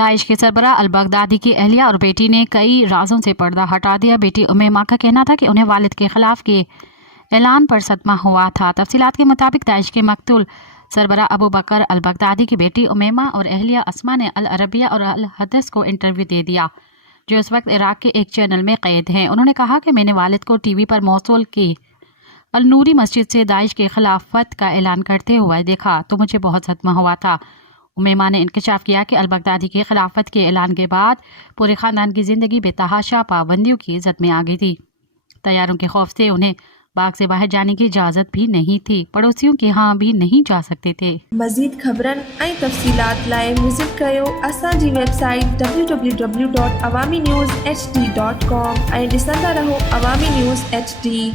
Daesh के सरबराह अल-बगदादी की अहलिया और बेटी ने कई राजों से पर्दा हटा दिया। बेटी उमैमा का कहना था कि उन्हें वालिद के खिलाफ के ऐलान पर सदमा हुआ था। तफसीलात के मुताबिक दाइश के मकतूल सरबराह अबू बकर अल-बगदादी की बेटी उमैमा और अहलिया अस्मा ने अल अरबिया और अल हदस को इंटरव्यू दे दिया, जो इस वक्त इराक के एक चैनल में कैद हैं। उन्होंने कहा कि मैंने वालिद को टीवी पर मौसूल की अल नूरी मस्जिद से दाइश के खिलाफ फत का ऐलान करते हुए देखा तो मुझे बहुत सदमा हुआ था। उमैमा ने इंकशाफ किया कि अल-बगदादी के खिलाफत के ऐलान के बाद पूरे ख़ानदान की ज़िंदगी बेतहाशा पाबंदियों की ज़द में आ गई थी। तैयारों के खौफ से उन्हें बाग से बाहर जाने की इजाज़त भी नहीं थी। पड़ोसियों के यहाँ भी नहीं जा सकते थे। मज़ीद ख़बरन ऐं तफ़सीलात लाइ विज़िट कयो असांजी वेबसाइट www.awamiNewsHD.com ऐं ॾिसंदा रहो अवामी न्यूज़ HD।